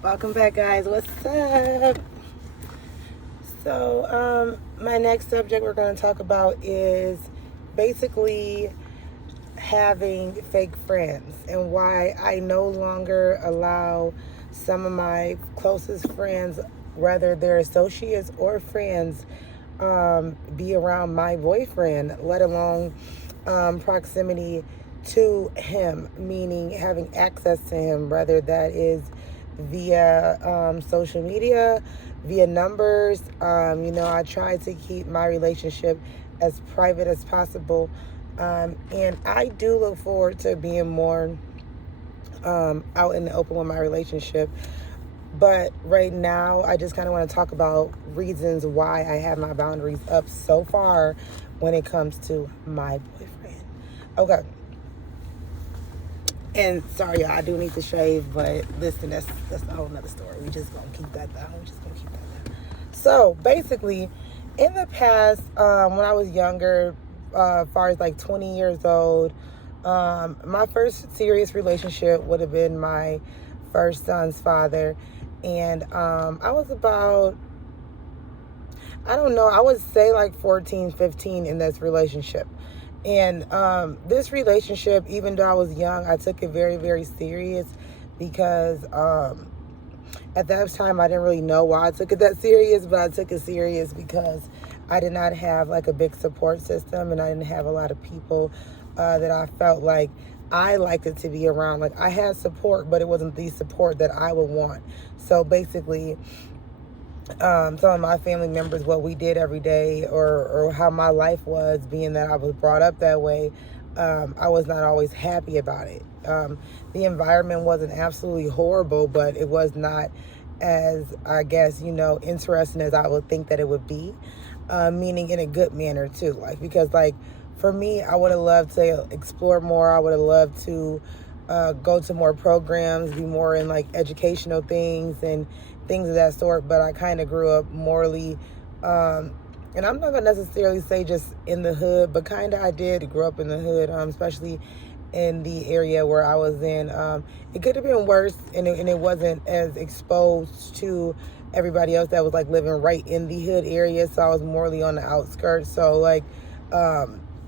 Welcome back, guys. What's up? My next subject we're going to talk about is basically having fake friends and why I no longer allow some of my closest friends, whether they're associates or friends, be around my boyfriend, let alone proximity to him, meaning having access to him, whether that is via social media, via numbers. I try to keep my relationship as private as possible. And I do look forward to being more out in the open with my relationship. But right now, I just kind of want to talk about reasons why I have my boundaries up so far when it comes to my boyfriend. Okay. And sorry, y'all, I do need to shave, but listen, that's a whole nother story. We just gonna keep that down. We just gonna keep that down. So basically, in the past, when I was younger, as far as like 20 years old, my first serious relationship would have been my first son's father, and I was about, I don't know, I would say like 14, 15 in this relationship. And this relationship, even though I was young, I took it very, very serious because at that time I didn't really know why I took it that serious, but I took it serious because I did not have like a big support system, and I didn't have a lot of people that I felt like I liked it to be around. Like, I had support, but it wasn't the support that I would want. So basically, some of my family members, what we did every day, or how my life was, being that I was brought up that way, I was not always happy about it. The environment wasn't absolutely horrible, but it was not as, I guess, interesting as I would think that it would be, meaning in a good manner too. Like, because like for me, I would have loved to explore more. I would have loved to go to more programs, be more in like educational things and things of that sort. But I kind of grew up morally, and I'm not gonna necessarily say just in the hood, but kind of I did grow up in the hood, especially in the area where I was in. It could have been worse, and it wasn't as exposed to everybody else that was like living right in the hood area. So I was morely on the outskirts. So like,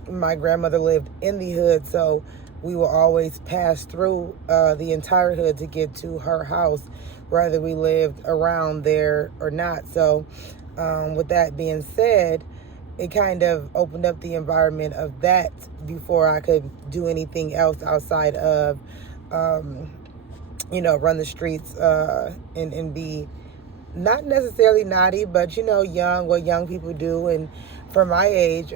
my grandmother lived in the hood, so we will always pass through the entire hood to get to her house, whether we lived around there or not. So with that being said, it kind of opened up the environment of that before I could do anything else outside of, run the streets and be not necessarily naughty, but, young, what young people do. And for my age,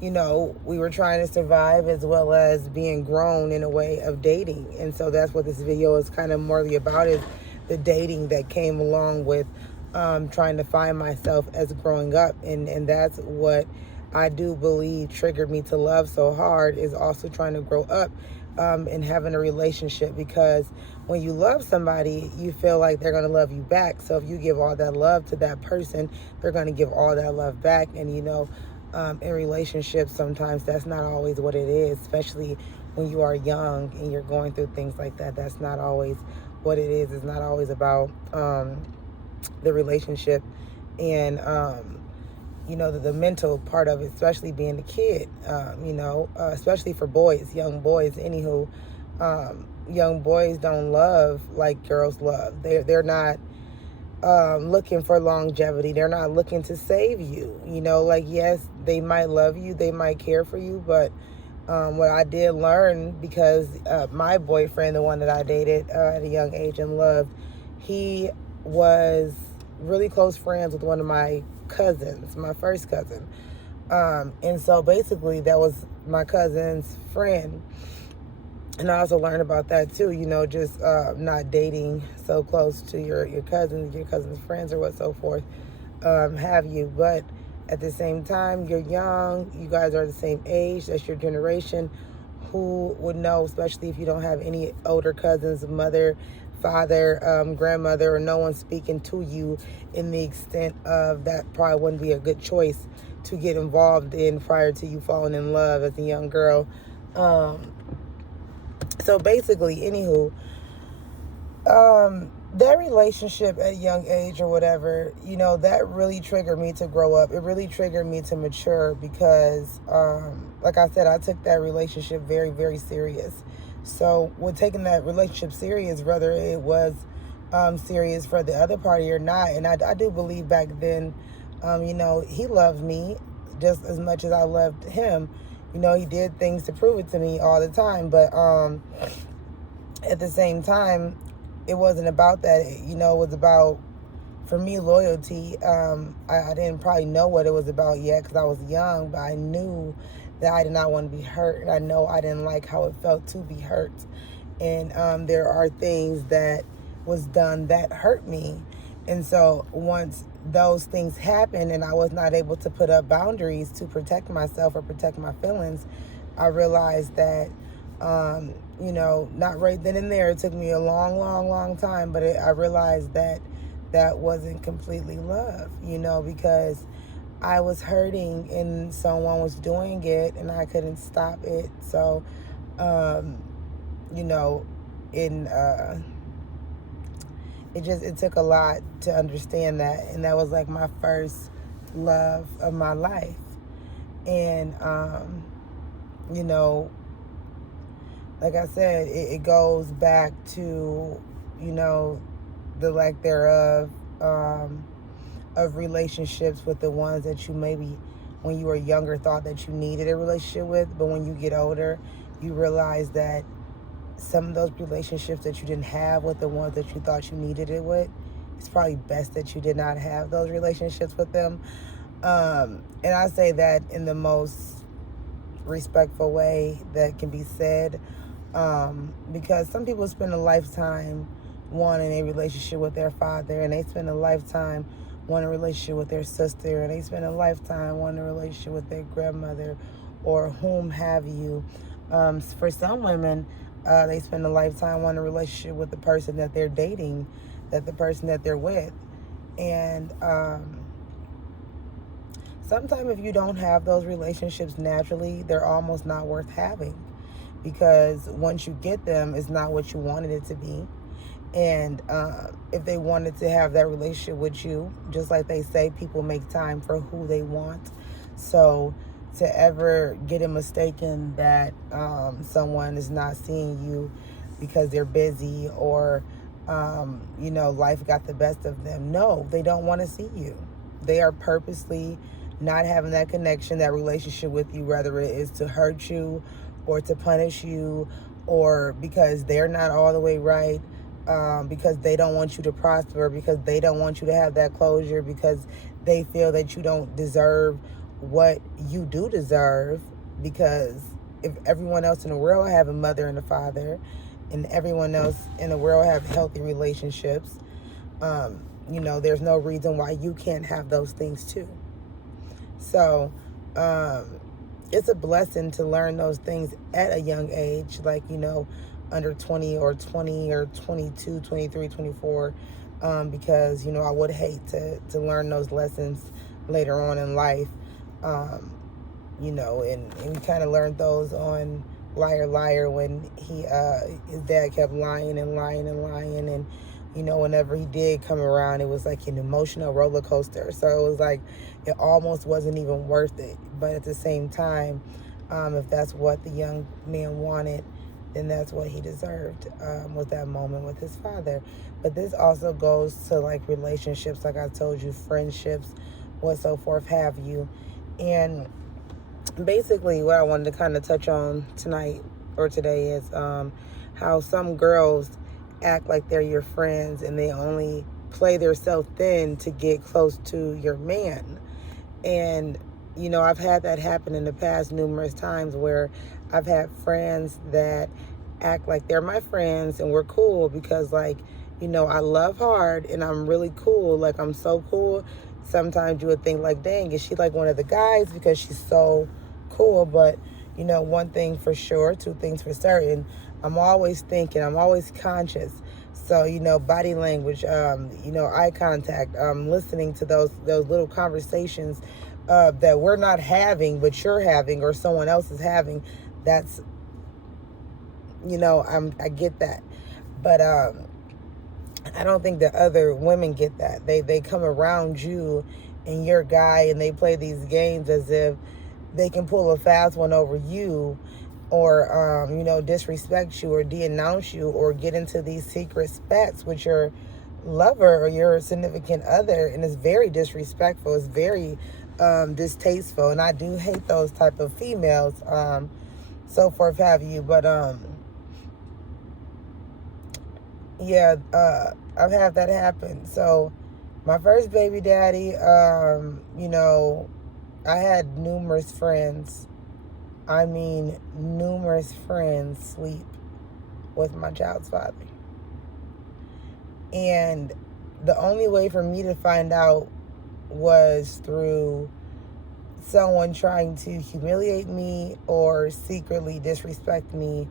we were trying to survive as well as being grown in a way of dating. And so that's what this video is kind of morely about, is the dating that came along with trying to find myself as growing up. And that's what I do believe triggered me to love so hard, is also trying to grow up and having a relationship. Because when you love somebody, you feel like they're going to love you back. So if you give all that love to that person, they're going to give all that love back. And, in relationships, sometimes that's not always what it is, especially when you are young and you're going through things like that. That's not always what it is. It's not always about the relationship and, the mental part of it, especially being a kid, especially for boys, young boys. Anywho, young boys don't love like girls love. They're not looking for longevity. They're not looking to save you. Like, yes, they might love you, they might care for you, but what I did learn, because my boyfriend, the one that I dated at a young age and loved, he was really close friends with one of my cousins, my first cousin. And so basically that was my cousin's friend. And I also learned about that too, just not dating so close to your cousin's friends, or what so forth, have you. But at the same time, you're young, you guys are the same age, that's your generation. Who would know, especially if you don't have any older cousins, mother, father, grandmother, or no one speaking to you in the extent of that, probably wouldn't be a good choice to get involved in prior to you falling in love as a young girl. So basically, anywho, that relationship at a young age or whatever, that really triggered me to grow up. It really triggered me to mature because, like I said, I took that relationship very, very serious. So with taking that relationship serious, whether it was serious for the other party or not, and I do believe back then, he loved me just as much as I loved him. He did things to prove it to me all the time, but at the same time, it wasn't about that. It was about, for me, loyalty. I didn't probably know what it was about yet because I was young, but I knew that I did not want to be hurt. And I know I didn't like how it felt to be hurt. And there are things that was done that hurt me. And so once those things happened and I was not able to put up boundaries to protect myself or protect my feelings, I realized that not right then and there. It took me a long, long, long time, but I realized that that wasn't completely love, because I was hurting and someone was doing it and I couldn't stop it. So, it took a lot to understand that. And that was like my first love of my life. And, like I said, it goes back to, the lack thereof of relationships with the ones that you maybe, when you were younger, thought that you needed a relationship with. But when you get older, you realize that some of those relationships that you didn't have with the ones that you thought you needed it with, it's probably best that you did not have those relationships with them. And I say that in the most respectful way that can be said. Because some people spend a lifetime wanting a relationship with their father, and they spend a lifetime wanting a relationship with their sister, and they spend a lifetime wanting a relationship with their grandmother or whom have you. For some women, they spend a lifetime wanting a relationship with the person that they're dating, the person that they're with. And sometimes if you don't have those relationships naturally, they're almost not worth having. Because once you get them, it's not what you wanted it to be. And if they wanted to have that relationship with you, just like they say, people make time for who they want. So to ever get it mistaken that someone is not seeing you because they're busy or, life got the best of them. No, they don't want to see you. They are purposely not having that connection, that relationship with you, whether it is to hurt you or to punish you, or because they're not all the way right, because they don't want you to prosper, because they don't want you to have that closure, because they feel that you don't deserve what you do deserve. Because if everyone else in the world have a mother and a father, and everyone else in the world have healthy relationships, there's no reason why you can't have those things too. So, it's a blessing to learn those things at a young age, like, under 20 or 22, 23, 24, because, I would hate to learn those lessons later on in life, and we kind of learned those on Liar Liar when his dad kept lying and lying and lying, and whenever he did come around, it was like an emotional roller coaster. So it was like it almost wasn't even worth it. But at the same time, if that's what the young man wanted, then that's what he deserved, was that moment with his father. But this also goes to like relationships, like I told you, friendships, what so forth have you. And basically what I wanted to kind of touch on tonight or today is how some girls act like they're your friends and they only play themselves thin to get close to your man. And I've had that happen in the past numerous times, where I've had friends that act like they're my friends and we're cool because, like, I love hard and I'm really cool. Like, I'm so cool. Sometimes you would think, like, dang, is she like one of the guys because she's so cool? But one thing for sure, two things for certain, I'm always thinking, I'm always conscious. So, body language, eye contact, listening to those little conversations that we're not having, but you're having or someone else is having. That's, I get that. But I don't think that other women get that. They come around you and your guy, and they play these games as if they can pull a fast one over you, or disrespect you or de-announce you, or get into these secret spats with your lover or your significant other, and it's very disrespectful. It's very distasteful, and I do hate those type of females. So forth have you, but yeah, I've had that happen. So my first baby daddy, I had numerous friends. I mean, numerous friends sleep with my child's father. And the only way for me to find out was through someone trying to humiliate me or secretly disrespect me.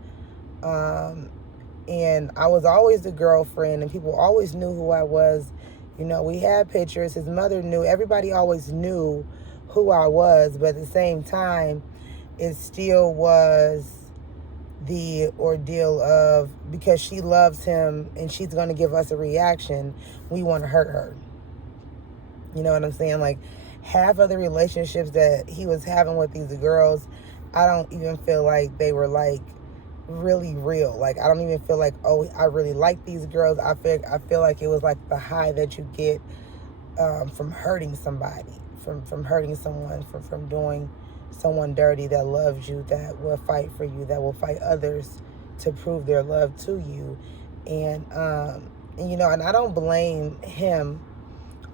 And I was always the girlfriend, and people always knew who I was. We had pictures. His mother knew. Everybody always knew who I was, but at the same time, it still was the ordeal of, because she loves him and she's going to give us a reaction, we want to hurt her. You know what I'm saying? Like, half of the relationships that he was having with these girls, I don't even feel like they were like really real. Like, I don't even feel like, oh, I really like these girls. I feel like it was like the high that you get from hurting somebody, from hurting someone, from doing someone dirty that loves you, that will fight for you, that will fight others to prove their love to you. And I don't blame him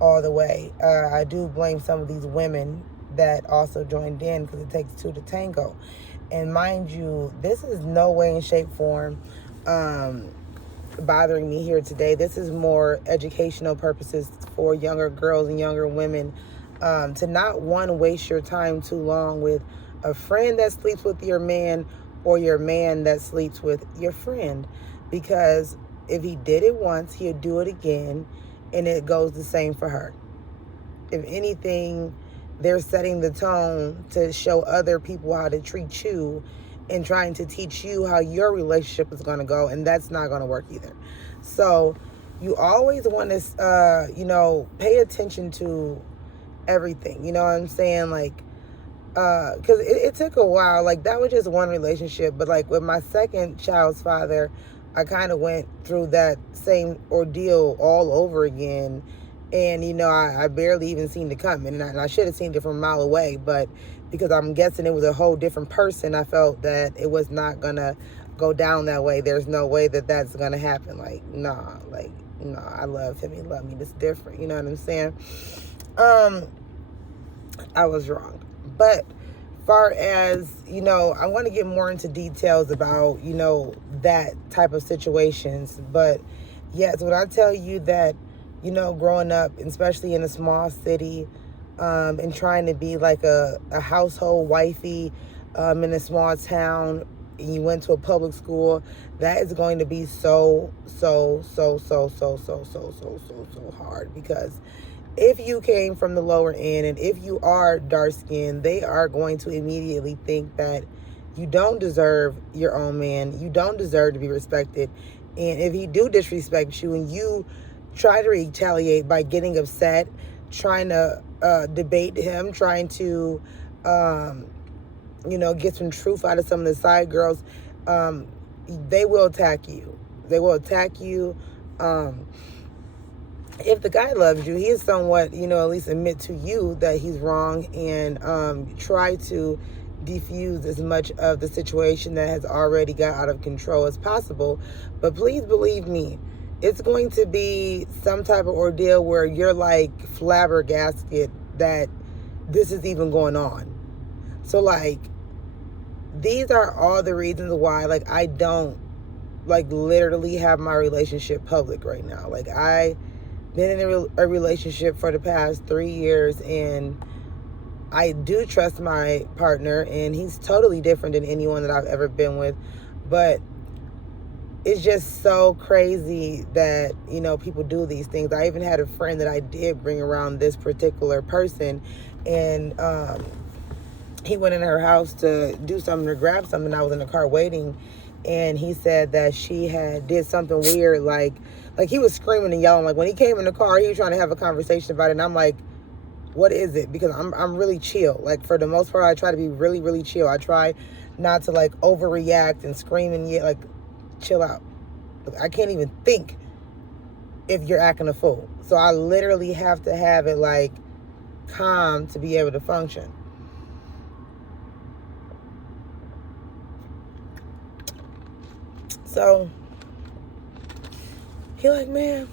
all the way. I do blame some of these women that also joined in, because it takes two to tango. And mind you, this is no way in shape, form bothering me here today. This is more educational purposes for younger girls and younger women, to not, one, waste your time too long with a friend that sleeps with your man, or your man that sleeps with your friend. Because if he did it once, he'll do it again, and it goes the same for her. If anything, they're setting the tone to show other people how to treat you, and trying to teach you how your relationship is going to go, and that's not going to work either. So you always want to, pay attention to everything. You know what I'm saying? Like, because it took a while. Like, that was just one relationship. But like with my second child's father, I kind of went through that same ordeal all over again. And, I barely even seen it coming. And I should have seen it from a mile away. But because I'm guessing it was a whole different person, I felt that it was not going to go down that way. There's no way that that's going to happen. Like, nah. I love him. He loved me. It's different. You know what I'm saying? I was wrong. But far as, I want to get more into details about, that type of situations. But yes, when I tell you that, growing up, especially in a small city, and trying to be like a household wifey in a small town, and you went to a public school, that is going to be so hard. Because if you came from the lower end, and if you are dark skinned, they are going to immediately think that you don't deserve your own man. You don't deserve to be respected. And if he do disrespect you, and you try to retaliate by getting upset, trying to debate him, trying to, get some truth out of some of the side girls, they will attack you. They will attack you. If the guy loves you, he is somewhat, at least admit to you that he's wrong, and try to defuse as much of the situation that has already got out of control as possible. But please believe me, it's going to be some type of ordeal where you're like flabbergasted that this is even going on. So like, these are all the reasons why, like, I don't literally have my relationship public right now. Like, I been in a relationship for the past 3 years, and I do trust my partner, and he's totally different than anyone that I've ever been with. But it's just so crazy that, people do these things. I even had a friend that I did bring around this particular person, and he went in her house to do something, to grab something. I was in the car waiting, and he said that she had did something weird, like he was screaming and yelling. Like when he came in the car, he was trying to have a conversation about it, and I'm like, what is it? Because I'm really chill. Like for the most part, I try to be really, really chill. I try not to like overreact and scream and yet like chill out. I can't even think if you're acting a fool. So I literally have to have it like calm to be able to function. So he like, man,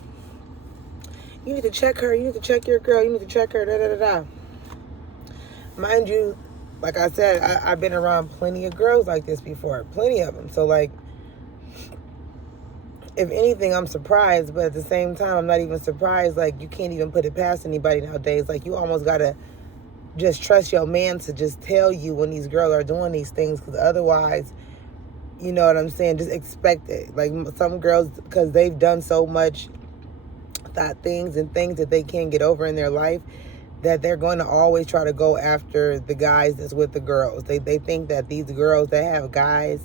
you need to check her. You need to check your girl. You need to check her. Da da da da. Mind you, like I said, I've been around plenty of girls like this before. Plenty of them. So like, if anything, I'm surprised, but at the same time, I'm not even surprised. Like, you can't even put it past anybody nowadays. Like, you almost gotta just trust your man to just tell you when these girls are doing these things, because otherwise, you know what I'm saying, just expect it. Like, some girls, because they've done so much things that they can't get over in their life, that they're going to always try to go after the guys that's with the girls. They think that these girls that have guys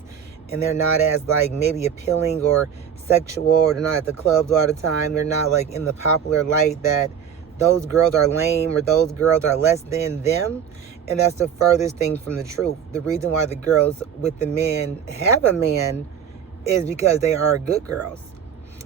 and they're not as like maybe appealing or sexual, or they're not at the clubs all the time, they're not like in the popular light, that those girls are lame or those girls are less than them. And that's the furthest thing from the truth. The reason why the girls with the men have a man is because they are good girls.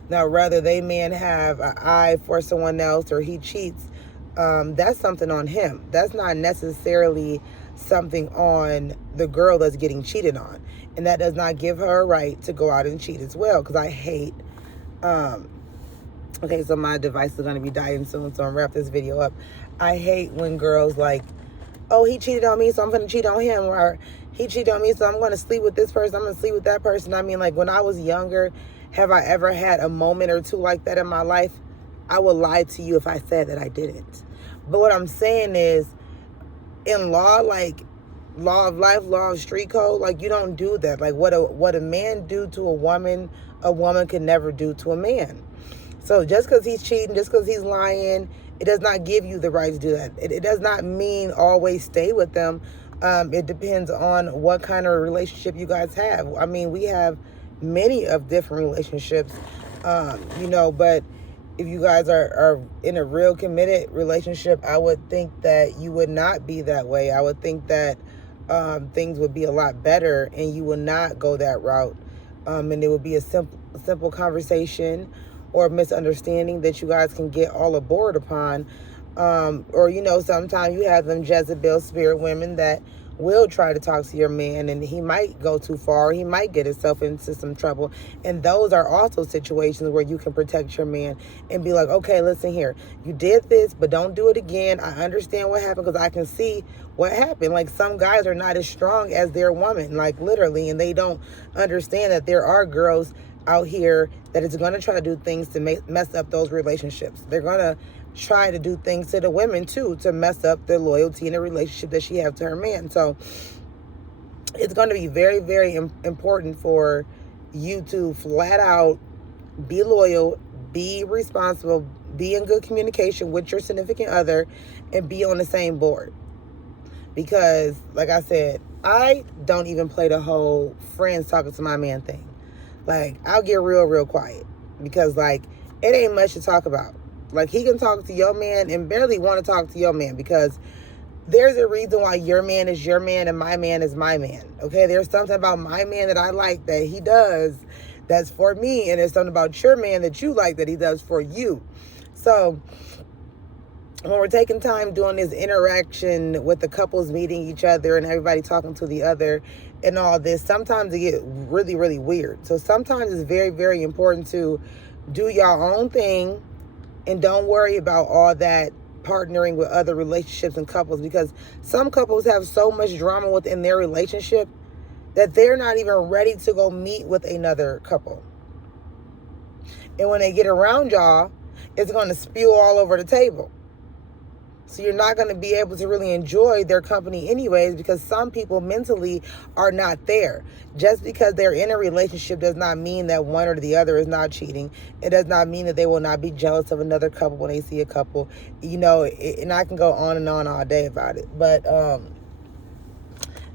Now, whether they man have an eye for someone else or he cheats, that's something on him. That's not necessarily something on the girl that's getting cheated on. And that does not give her a right to go out and cheat as well. Because I hate, okay, so my device is going to be dying soon, so I'm wrap this video up. I hate when girls like, oh, he cheated on me, so I'm going to cheat on him. Or he cheated on me, so I'm going to sleep with this person, I'm going to sleep with that person. I mean, like when I was younger, have I ever had a moment or two like that in my life? I would lie to you if I said that I didn't. But what I'm saying is, in law, like law of life, law of street code, like you don't do that. Like what a man do to a woman can never do to a man. So just because he's cheating, just because he's lying, it does not give you the right to do that. It does not mean always stay with them. It depends on what kind of relationship you guys have. I mean, we have many of different relationships, you know, but if you guys are in a real committed relationship, I would think that you would not be that way. I would think that things would be a lot better and you would not go that route. And it would be a simple conversation or misunderstanding that you guys can get all aboard upon. Or, you know, sometimes you have them Jezebel spirit women that will try to talk to your man, and he might go too far. He might get himself into some trouble. And those are also situations where you can protect your man and be like, okay, listen here. You did this, but don't do it again. I understand what happened because I can see what happened. Like some guys are not as strong as their woman, like literally, and they don't understand that there are girls out here that is going to try to do things to mess up those relationships. They're going to try to do things to the women too to mess up the loyalty in the relationship that she have to her man. So it's going to be very, very important for you to flat out be loyal, be responsible, be in good communication with your significant other, and be on the same board. Because like I said, I don't even play the whole friends talking to my man thing. Like I'll get real quiet because like it ain't much to talk about. Like, he can talk to your man and barely want to talk to your man because there's a reason why your man is your man and my man is my man, okay? There's something about my man that I like that he does that's for me, and there's something about your man that you like that he does for you. So, when we're taking time doing this interaction with the couples meeting each other and everybody talking to the other and all this, sometimes it get really weird. So, sometimes it's very important to do your own thing, and don't worry about all that partnering with other relationships and couples, because some couples have so much drama within their relationship that they're not even ready to go meet with another couple. And when they get around y'all, it's going to spew all over the table. So you're not going to be able to really enjoy their company anyways, because some people mentally are not there. Just because they're in a relationship does not mean that one or the other is not cheating. It does not mean that they will not be jealous of another couple when they see a couple. You know, and I can go on and on all day about it. But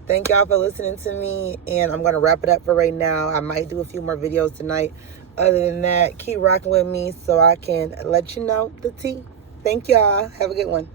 Thank y'all for listening to me, and I'm going to wrap it up for right now. I might do a few more videos tonight. Other than that, keep rocking with me so I can let you know the tea. Thank y'all. Have a good one.